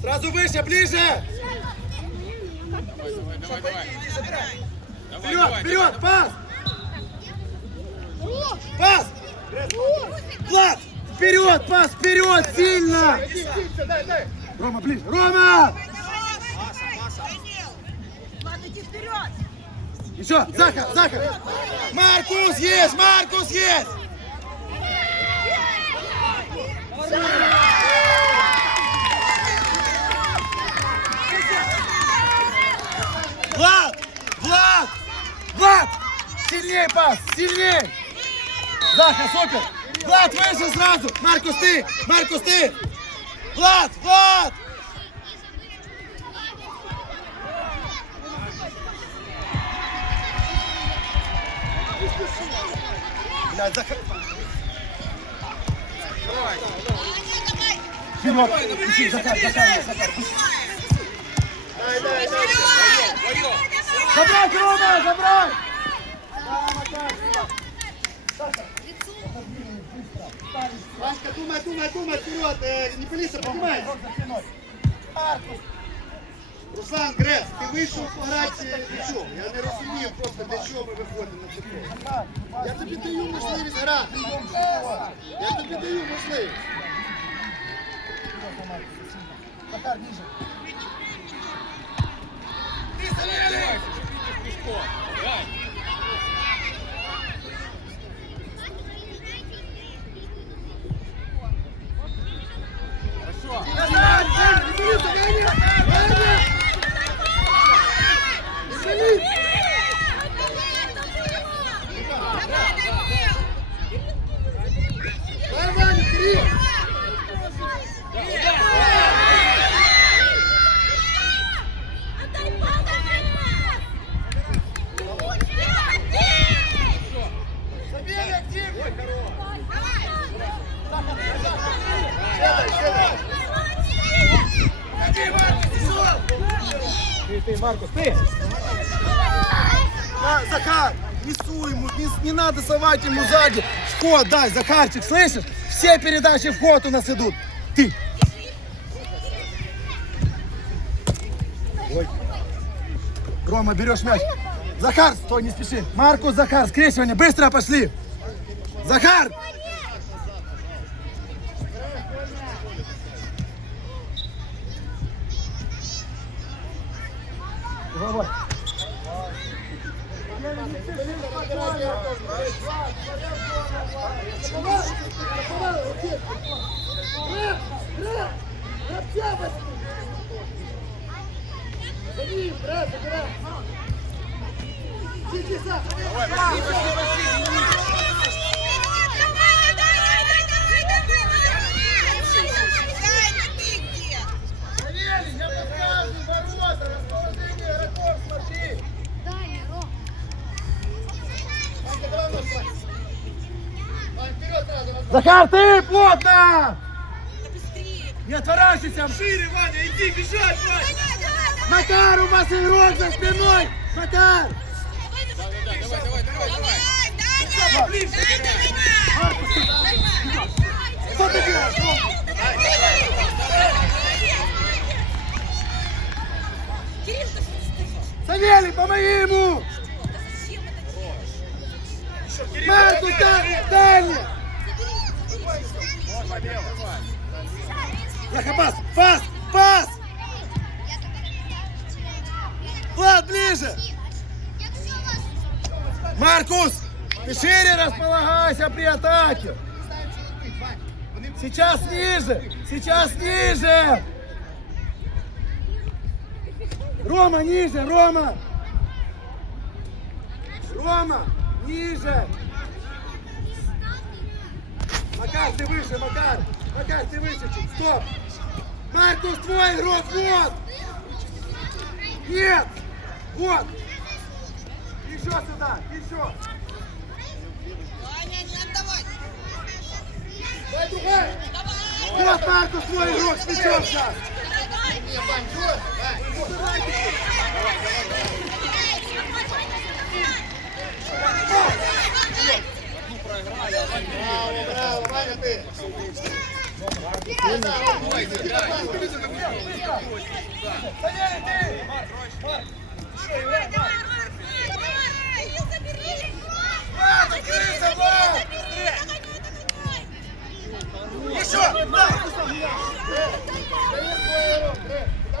Сразу выше, ближе! Давай, давай. Давай, Вперед, давай, вперед, пас! Пас! Влад! Вперед, пас, вперед, сильно! Рома, ближе! Рома! Ладно, иди вперед! Еще, Захар, Захар! Маркус есть, Маркус есть! Влад! Влад! Влад! Сильнее пас! Сильнее! Захар, супер! Влад, выше сразу! Маркус, ты! Маркус, ты! Влад! Влад! Блядь, Захар... Вперед! Ищи, Захар, Захар, Захар! Вдвоем. Забрать, Рома, забрать! Васька, думай, думай, думай, вперед! Э, не пылися, поднимай! Руслан Грес, ти вийшов пограти для чого? Я не розумію просто для чого ми виходимо на це поле. Я тобі даю можливість грати. Я тобі даю можливість. Чуть-чуть пешком. Давай. Хорошо. Назад! Назад! Не пылися, Ваня! Ваня! Не пылись! Давай, Ваня, Кирилл! Забей, Актив! Седай, седай! Ходи, Маркус, пішов! Ты, ты, Маркус, ты! А, Захар, несу ему, не, не надо совать ему Вход дай, Захарчик, слышишь? Все передачи в ход у нас идут. Ты. Ой. Рома, берешь мяч. Захар, стой, не спеши. Маркус, Захар, скрещивание, быстро пошли. Захар! Захар, ты плотно! Не отворачивайся! Шире, Ваня, иди, бежать, Ваня! Макар, у вас игрок за спиной! Макар! Давай, давай, давай, давай. Что ты делаешь? Савелий, помоги ему! зачем это делаешь? Леха, пас, пас, пас! Влад, ближе! Маркус, ты шире располагайся при атаке! Сейчас ниже! Сейчас ниже! Рома, ниже, Рома! Рома, ниже! Макар, ты выше, Макар! Макар, ты выше! Стоп! Маркус, твой игрок, вот! Нет! Вот! Еще сюда, еще! Ваня, не отдавай! Дай другой! Вот, Маркус, твой игрок, с мячом сейчас! Браво, браво, Ваня, ты!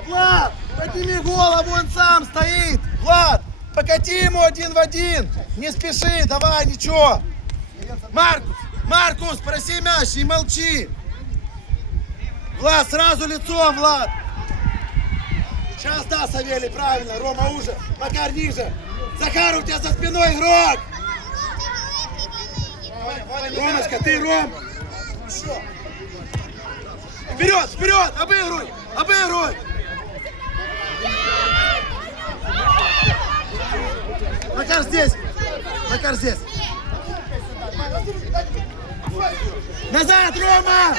Влад, подними голову, он сам стоит! Влад, покати ему один в один! Не спеши, давай, ничего! Маркус, Маркус, проси мяч, не молчи! Влад, сразу лицом, Влад! Сейчас да, Савелий, правильно, Рома уже, Макар ниже! Захар, у тебя за спиной игрок! Ромочка, ты, Ром! Вперед, вперед! Обыгрывай! Обыгрывай! Макар здесь! Макар здесь! Назад, Рома!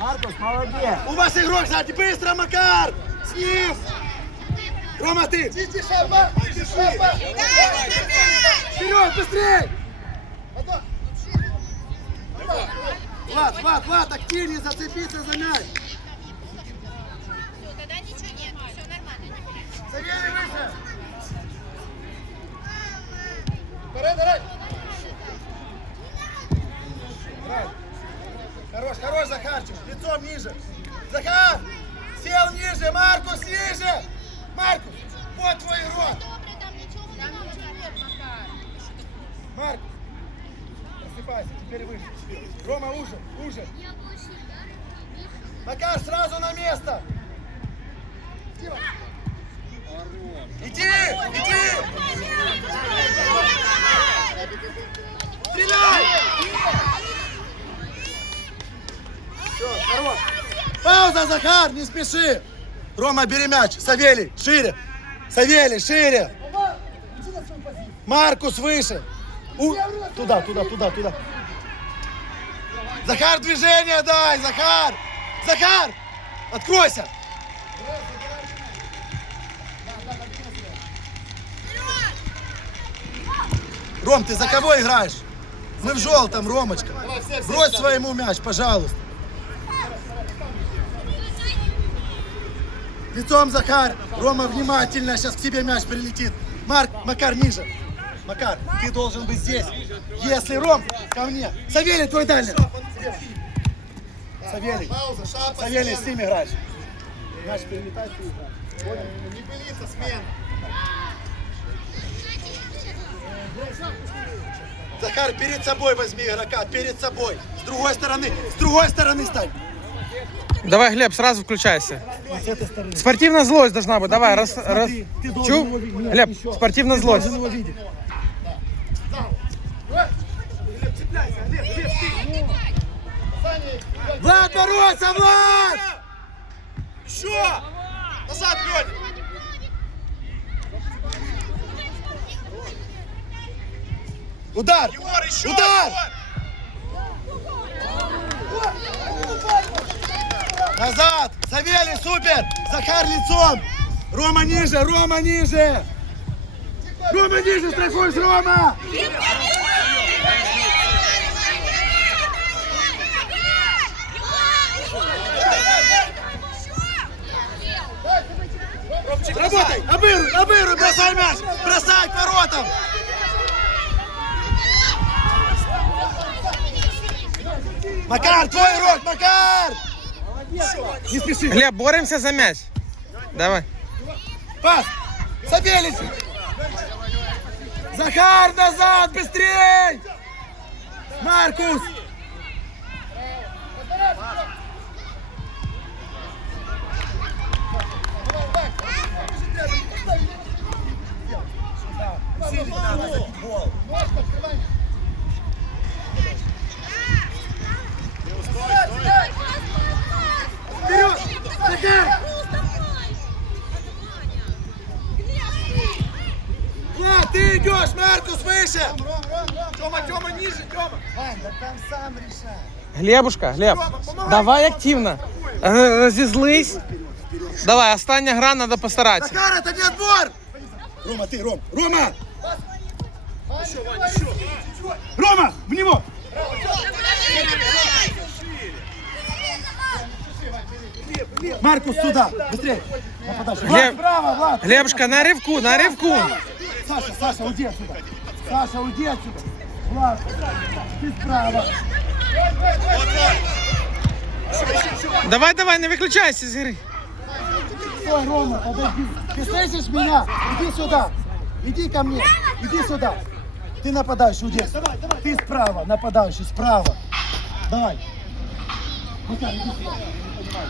Маркус, молодец. У вас игрок сзади! Быстро, Макар! С ним! Рома, ты! Вперед, быстрей! Влад, Влад, Влад, активнее зацепиться за мяч! Тогда ничего нет, все нормально. Савелий выше! Давай, давай! Хорош, хорош, Захарчик, лицом ниже. Захар, сел ниже, Маркус ниже. Маркус, вот твой игрок. Маркус, просыпайся, теперь выше. Рома, уже, уже. Макар, сразу на место. Дима. Иди, иди, стреляй. Все, хорош. Пауза, Захар, не спеши. Рома, бери мяч. Савелий, шире. Савелий, шире. Маркус выше. У- Туда, туда, туда, туда. Захар, движение дай, Захар. Захар, откройся. Ром, ты за кого играешь? Мы в желтом, Ромочка. Брось своему мяч, пожалуйста. Лицом, Захар. Рома, внимательно, сейчас к тебе мяч прилетит. Марк, Макар, ниже. Макар, ты должен быть здесь. Если Ром, ко мне. Савелий, твой дальний. Савелий, Савелий, с ним играешь. Мяч перелетает, ты играешь. Понял? Не пылится, смена. Захар, перед собой возьми игрока, перед собой. С другой стороны, с другой стороны стань. Давай, Глеб, сразу включайся. С этой стороны. Спортивная злость должна быть. Давай, раз, раз. Ты должен Чу? его видеть. Нет, Глеб, еще. спортивная Ты злость. должен его видеть. Влад, бороться, Влад! Еще! Назад, Леня! Удар! Удар! Назад! Савелий, супер! Захар лицом! Рома ниже, Рома ниже! Рома ниже, страхуешь, Рома! Работай! Обыруй, обыруй, бросай мяч! Бросай к воротам! Макар, твой игрок, Макар! Не спеши! Глеб, боремся за мяч. Давай. Пас! Савелич! Захар, назад, быстрей! Маркус! Вперед! Захар! Влад, ты идешь, Маркус, выше! Тёма, Тёма, ниже, Тёма! Вань, да там сам решай. Глебушка, Глеб, давай активно. Розізлись. Давай, остання гра, треба постаратися. Захар, это не отбор! Рома, ты, Ром, Рома! Рома, в него! Маркус, сюда! Быстрее! Нападаешь. Влад, справа, Влад! Глебушка, на ривку, на ривку. Саша, Саша, уйди отсюда! Саша, уйди отсюда! Влад, ты справа! Давай, давай, не виключайся з гри. Стой, Рома, подожди! Ты слышишь меня? Иди сюда! Иди ко мне! Иди сюда! Ты нападающий, уйди! Ты справа, нападающий, справа! Давай!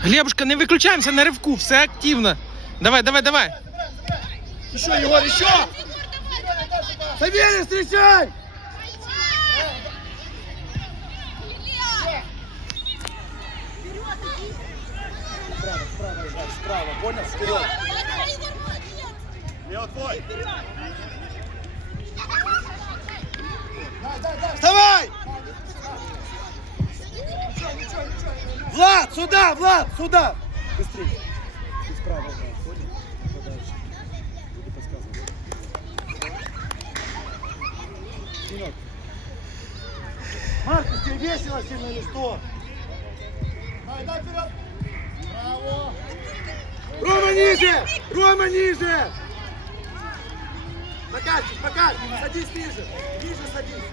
Глебушка, не виключаємося на ривку, все активно. Давай, давай, давай. Еще, Егор, еще! Савелий, встречай! Сюда, сюда! Быстрее! Ты справа, понял? Нападающий. Буду подсказывать. Сынок. Маркус, тебе весело сильно или что? Дай, дай вперед! Браво! Рома ниже! Рома ниже! Макарчик, Макар, садись ниже! Ниже садись!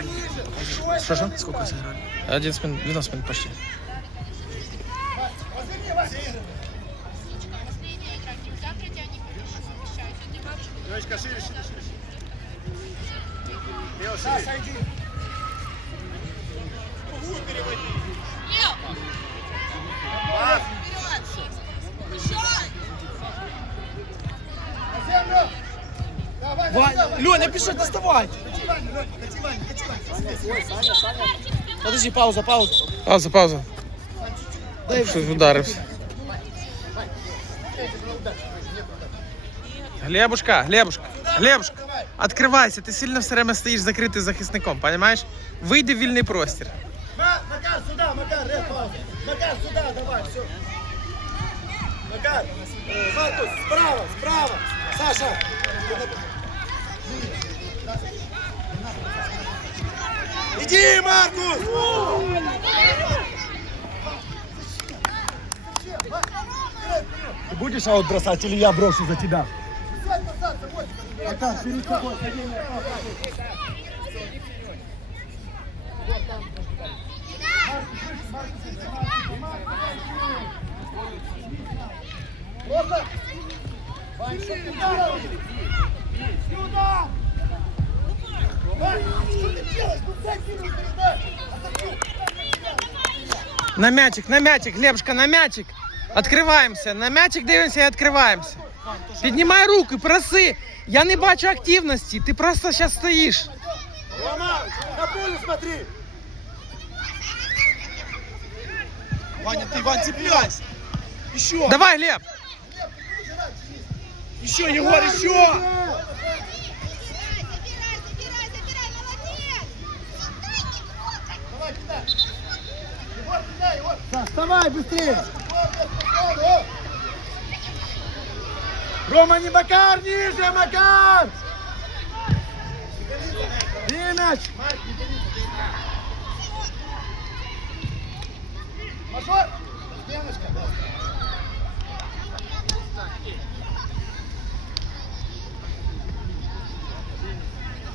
Еще! Що, що? Сколько зіграли? 11 минут, 12 минут почти. Девочка, шире, шире, шире. Лео, шире. сойди! Пас. На землю! Давай, Леня, пиши, доставай. Подожди, пауза, пауза. Пауза, пауза. Щось ударився. Глебушка, Глебушка, Глебушка, відкривайся, ти сильно все время стоїш закритий захисником, понимаешь? Вийди в вільний простір. Ма- Макар, сюда, Макар, red пауза. Макар, сюда, давай, все. Макар, э, Маркус, справа, справа. Саша. Иди, Маркус! Ты будешь аут бросать или я брошу за тебя? Макар, перед собой. На мячик, на мячик, Глебушка, на мячик. Відкриваємося, на мячик дивимося і відкриваємося. Піднімай руки, проси. Я не бачу активності, ти просто зараз стоїш. Рома, на поле смотри. Ваня, ты, Вань, цепляйся. Еще, Давай, Глеб. еще, Егор, еще. Вставай быстрее. Рома, не Макар, ниже, Макар. Мяч. Мажор.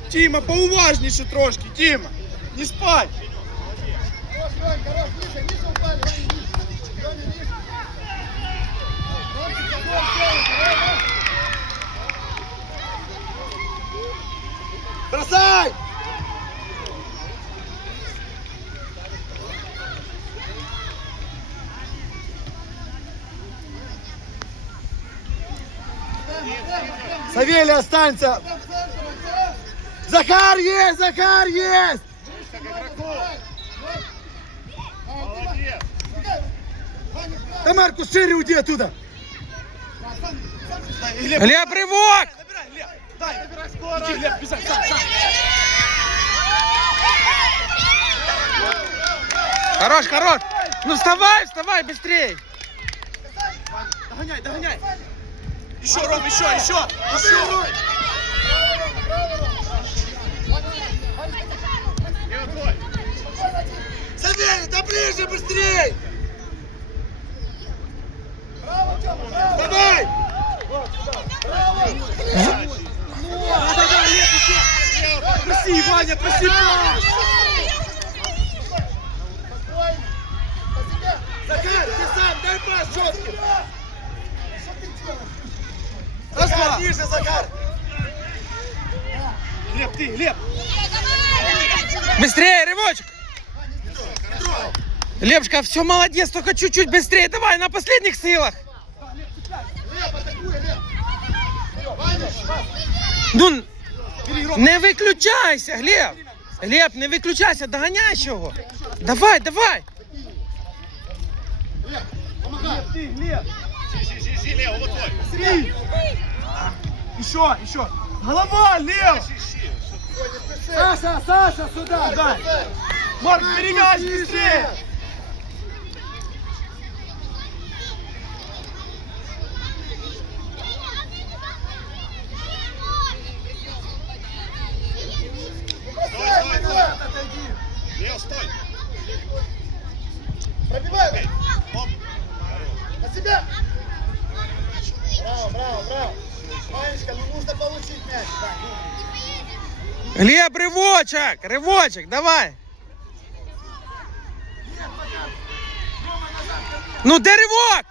Тима, поуважніше трошки, Тима. Не спать. Бросай! Савелий, останься! Захар есть! Захар есть! Да Маркус, шире уйди оттуда! Глеб, ривок! Дай, набирай скорость. Иди, Глеб, бежать, сам. Хорош, хорош. Ну вставай, вставай, быстрей. Догоняй, догоняй. Еще, Ром, еще, еще. Еще. Савелий, да ближе, быстрей! Давай! Проси, Ваня, проси. Захар, Лепшка, все молодец, только чуть-чуть быстрее. Давай, на последних силах. Ну, не виключайся, Глеб. Глеб, не виключайся, доганяй його. Давай, давай. Еще, еще. Голова, Лев. Саша, Саша, сюда! Марк, перемяч быстрее. Стой, стой, стой. Лев, стой. Пробивай! Оп. На себя! Браво, браво, браво! Ванечка, ну нужно получить мяч. Глеб, рывочек, рывочек, давай. Ну, де ривок?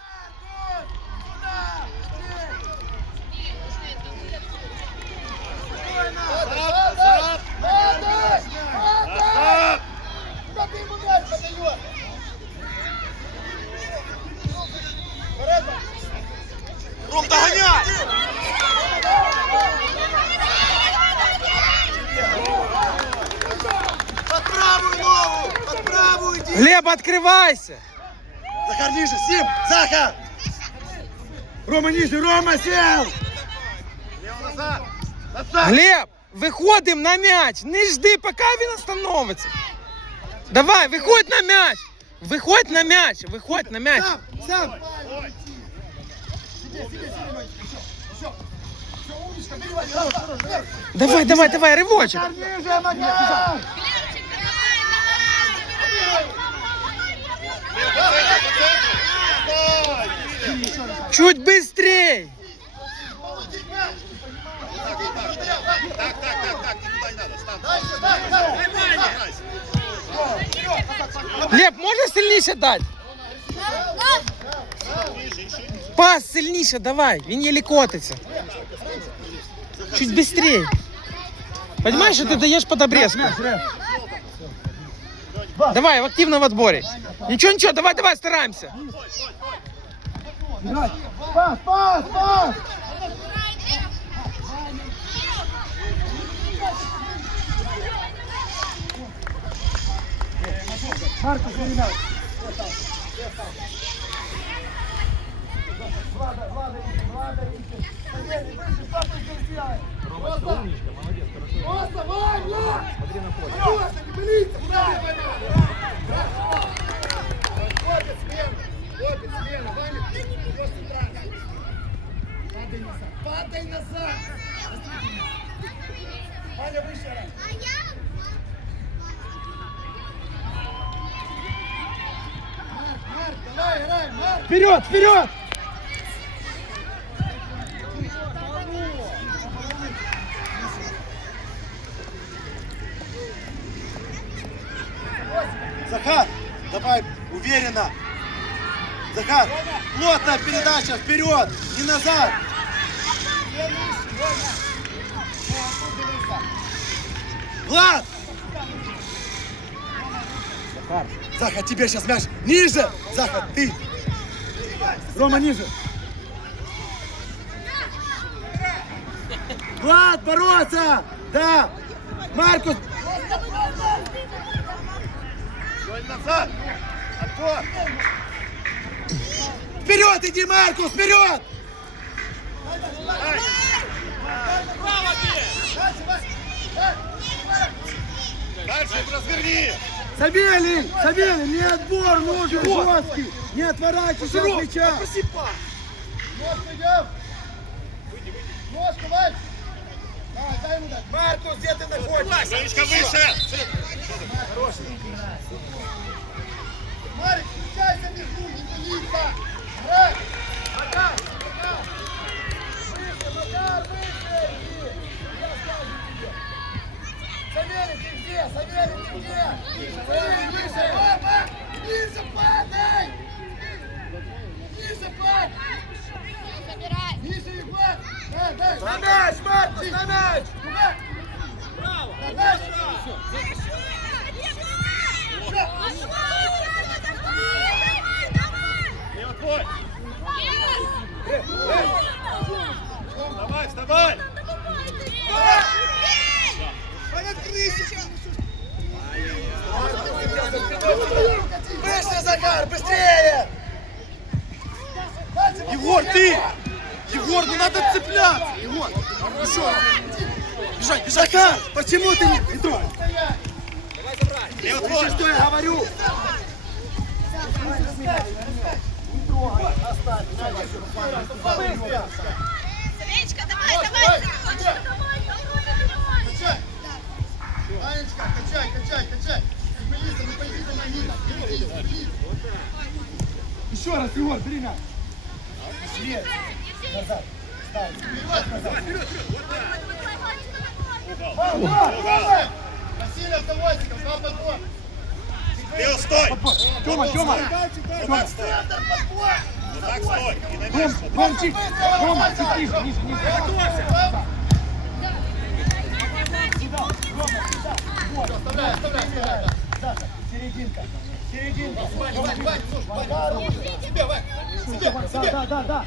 Отдай! Отдай! Отдай! Куда ты ему мяч подаешь? Порядок! Ром, догоняй. Под правую ногу! Под правую иди! Глеб, открывайся. Захар ниже, Сим! Захар! Рома ниже, Рома сел! Назад. Глеб, виходимо на м'яч. Не жди, поки він остановиться. Давай, виходь на м'яч. Виходь на м'яч, виходь на м'яч. Сам, сам! Давай, давай, давай. Захар Макар! Чуть быстрей. Так, так, так, так, никуда не надо. Стан. Дай, дай! Старайся. Глеб, можеш сильніше дати? Ниже, еще ниже. Пас сильніше, давай. Він єлі котиться. Чуть быстрее. Понимаешь, что ты даешь под обрезку? Давай, в активном отборе. Ничего, ничего, давай, давай, стараемся. Пас, пас, пас! Маркус, передай. Влада, Влада, Влада? Просто умничка, молодец, хорошо. Просто, Влад! Смотри на поле. Просто, не болится, куда ты Хватит смена, хватит смена, Ваня, идешь центрально. Падай назад, падай назад! Ваня, выше раз. Вперед, вперед! Захар, давай уверенно. Захар, плотная передача вперед, не назад. Влад! Захар, Захар, тебе сейчас мяч ниже. Захар, ты. Рома ниже. Влад, бороться! Да! Маркус, назад. Отбор. вперед иди, Маркус, вперед! Дай. Дальше разверни. Савелий, Савелий, не отбор нужен жесткий. Не отворачивайся от мяча. Попроси пас. Ножку идем. Ножку, Вань. Давай, дай ему дать. Маркус, где ты находишься? Женечка выше. Марик, включайся между, не делиться. Играй. Макар, Макар. Выше, Макар, выше. Иди. Я скажу тебе. Савелий, ты где? Савелий, ты где? Савелий, выше. Опа! Ниже падай! Ниже падай! Забирай. Ниже их падай! Дай, дай. На мяч, Маркус, на мяч. Туда. Браво. Дай. Лево твой. Давай, вставай. Выше, Захар, быстрее. Егор, ты! Егор, ну надо цепляться! Егор! Еще! Бежать, бежать! Захар, почему ты не... Петро, Лево твой. что я говорю? Свечка, давай, давай, Сыночка, давай, давай, Качай. Анечка, качай, качай, качай. Ну. Еще раз, Егор, бери мяч. Василий, оставайся, два подбор. Лево стой. Тёма, Тёма! Вот так стой. Вот так стой. И на мяч смотри. Ромчик! Рома, чуть ниже, ниже, ниже. Оставляй, оставляй, оставляй. Серединка. Серединка. Вань, Вань, Вань, слушай, Вань. Себе, Вань. Себе, Да, себе. да, да, да.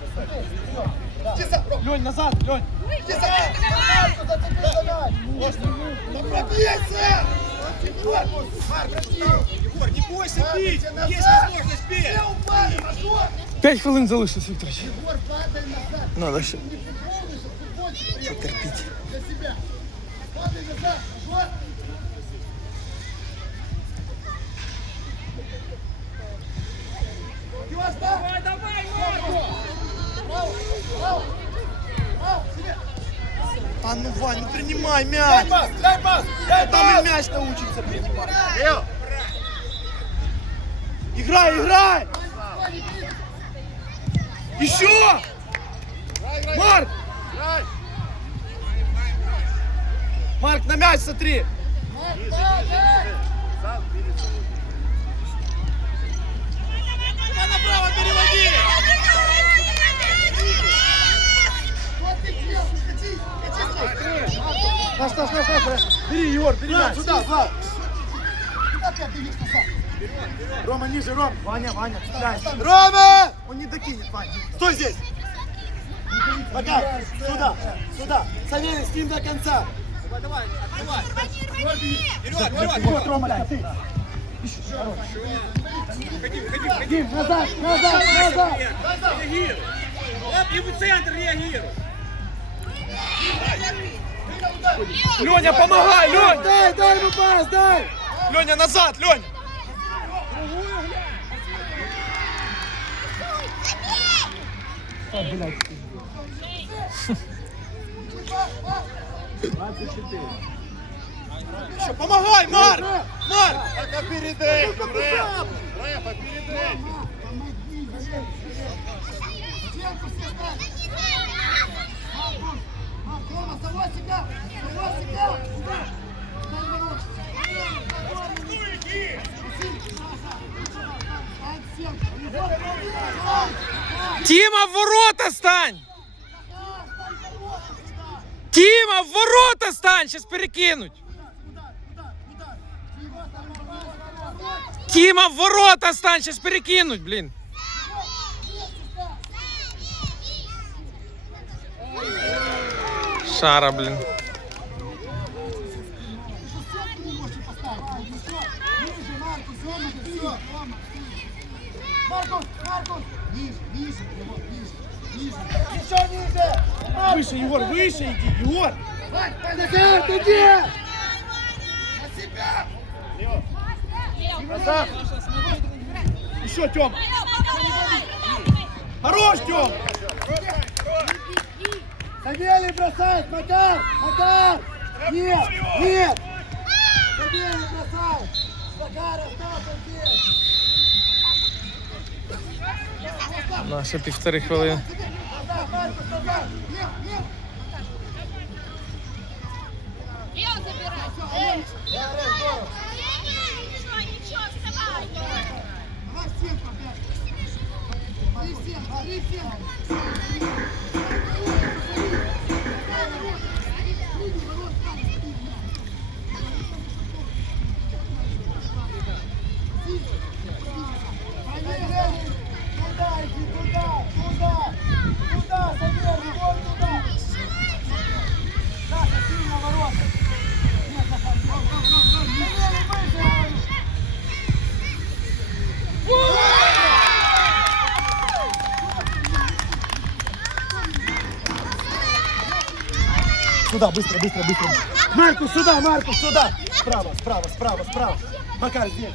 Иди за, Ром, Лень, назад, Лень. Марку, зацепи за мяч. Да пробейся! Егор, не бойся бить. Есть возможность бить. Все упали, мажор. П'ять хвилин залишилось, Вікторович. Егор, падай назад. Надо ще. Приехал. Для себя. Падай назад, А ну, Вань, ну принимай Дай мяч. пас, дай пас, дай Там и пас. мяч научится принимать. Играй, играй! Еще! Марк! Марк, на мяч смотри! Направо переводи! Наш, наш, наш, наш! Бери, Егор, бери мяч! Сюда, Влад. Куда ты отбегишь назад? Рома, ниже, Ром! Ваня, Ваня, цепляй! Рома! Он не докинет, Ваня! Стой здесь! Пока! Сюда! Сюда! Савелий, с ним до конца! Вот, Рома, ты! Дим, назад, назад, назад! И в центр реагируй. Леня, помогай, Лень! Дай, дай ему пас, дай! Леня, назад, Лень! Еще помогай, Марк! Марк! Пока передай. Рэп. Рэп, а передай. Стенку все ставь. Марк, Рома, Савосика! Савосика! Сюда! Дай минут. Ань, стенку. Вот, вот, вот. Тіма, в ворота стань! Да, стань за вот, сюда. Тіма, в ворота стань! Щас перекинуть! Удар, удар, удар. Его там попал. Тіма, в ворота стань! Щас перекинуть, блін! шара, блин. Маркус, Маркус! Ниже, ниже, Егор, ниже, ниже. Еще ниже! Маркус, выше, Егор, выше иди, Егор! Захар, ты где? На себя! Назад! Еще, Тём! Хорош, Тём! Савелий бросает! Макар! Макар! Нет! Нет! Савелий бросает! Макар остался здесь! Наши півтори хвилини. Лео забирай! Алексей, Алексей. Сюда, быстро, быстро, быстро. Маркус, сюда, Маркус, сюда. Справа, справа, справа, справа. Макар, здесь.